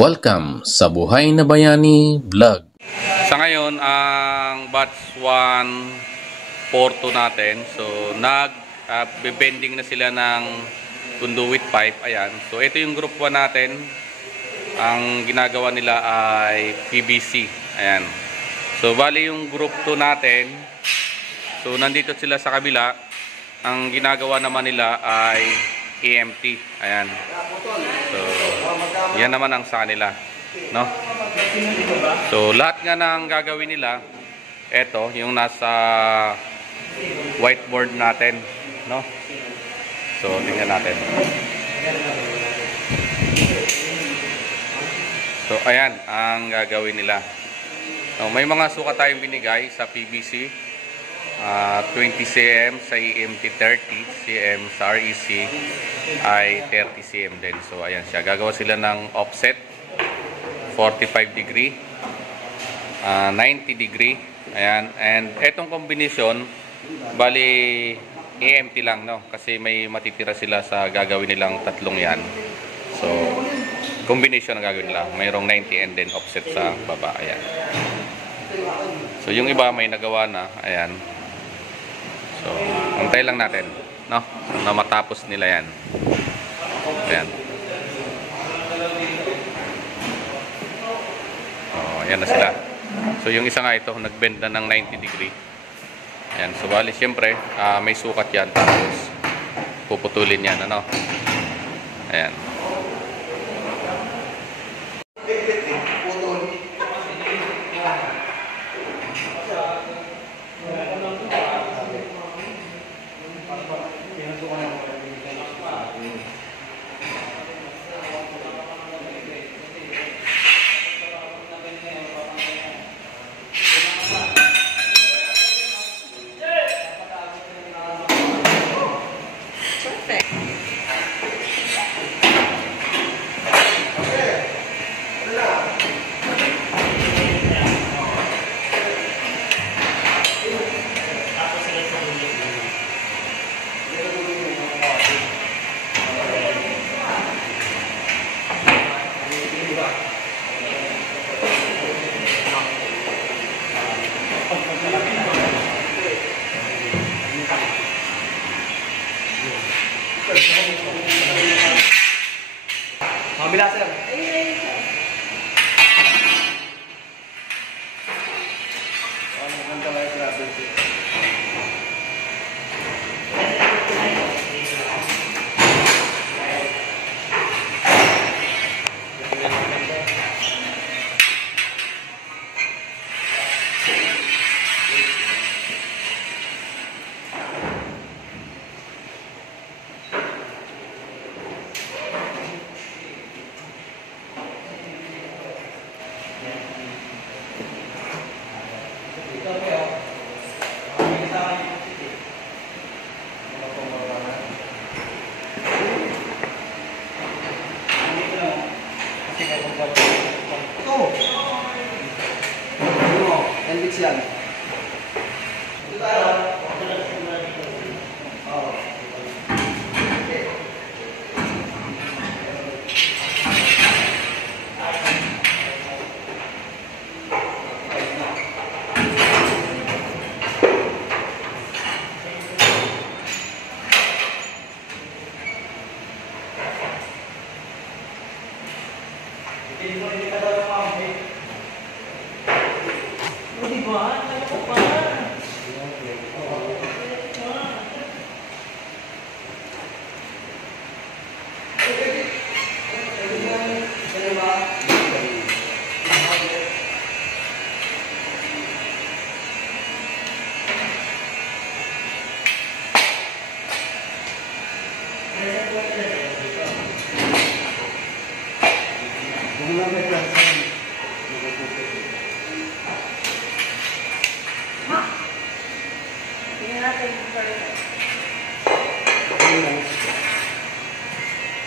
Welcome sa Buhay na Bayani Vlog. Sa ngayon, ang batch 142 natin. So, nag-bending na sila ng conduit pipe. Ayan. So, ito yung group 1 natin. Ang ginagawa nila ay PVC. Ayan. So, bali yung group 2 natin. So, nandito sila sa kabila. Ang ginagawa naman nila ay EMT. Ayan. So, yan naman ang sa kanila, no? So, lahat nga ng gagawin nila, eto, yung nasa whiteboard natin, no? So, tingnan natin. So, ayan ang gagawin nila. So, may mga sukat tayong binigay sa PVC. 20 cm sa EMT, 30 cm sa REC ay 30 cm din. So ayan siya, gagawa sila ng offset 45 degree, 90 degree. Ayan, and etong combination bali EMT lang, no, kasi may matitira sila sa gagawin nilang tatlong yan. So combination ang gagawin nila, mayroong 90 and then offset sa baba. Ayan. So yung iba may nagawa na. Ayan. So, antay lang natin, no? Na matapos nila yan. Ayan. Oh, ayan na sila. So, yung isa nga ito, nagbend na ng 90 degree. Ayan. So, bali, siyempre, may sukat yan. Tapos, puputulin yan, ano? Ayan. Mabila, sir. Yan.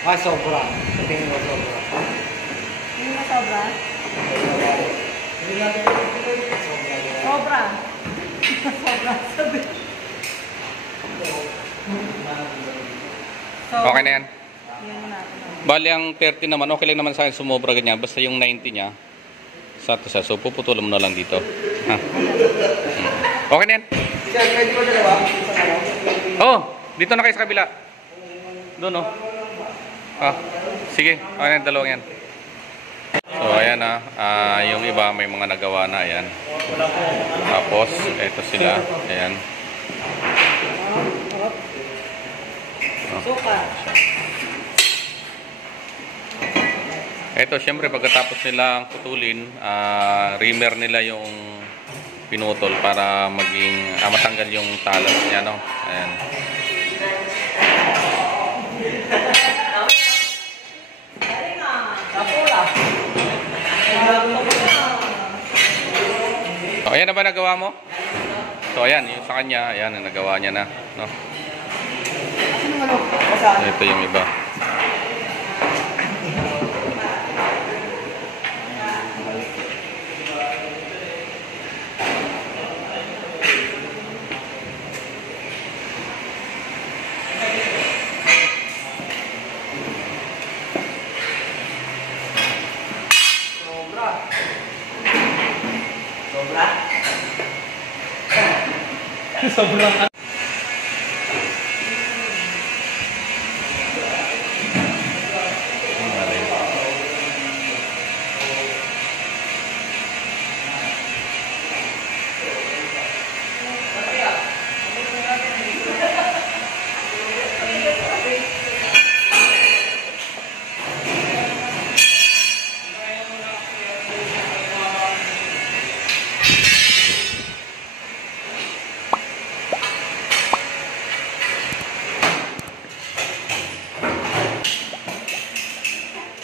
Ay, sobra. Sa tingin mo, sobra. Hindi mo sobra? Sobra. Sobra. Sabi. Okay na yan. Yan mo natin. Bali ang 30 naman, okay lang naman sa akin sumobra ganyan. Basta yung 90 niya, sakto siya. So puputulan mo na lang dito. Ha? Okay na yan. Oh, dito na kayo sa kabila. Doon oh. Ah, sige, okay na yung dalawang yan. So ayan na, yung iba may mga nagawa na, ayan. Tapos, eto sila, ayan. Suka. Eto, syempre pagkatapos nilang putulin, reamer nila yung pinutol para maging, matanggal yung talas niya, no? Ayan. So, ayan na ba nagawa mo? So, ayan, yung sa kanya, ayan, nagawa niya na, no? Ito yung iba. Sobrang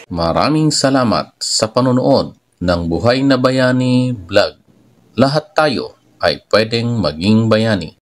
Maraming salamat sa panonood ng Buhay na Bayani Vlog. Lahat tayo ay pwedeng maging bayani.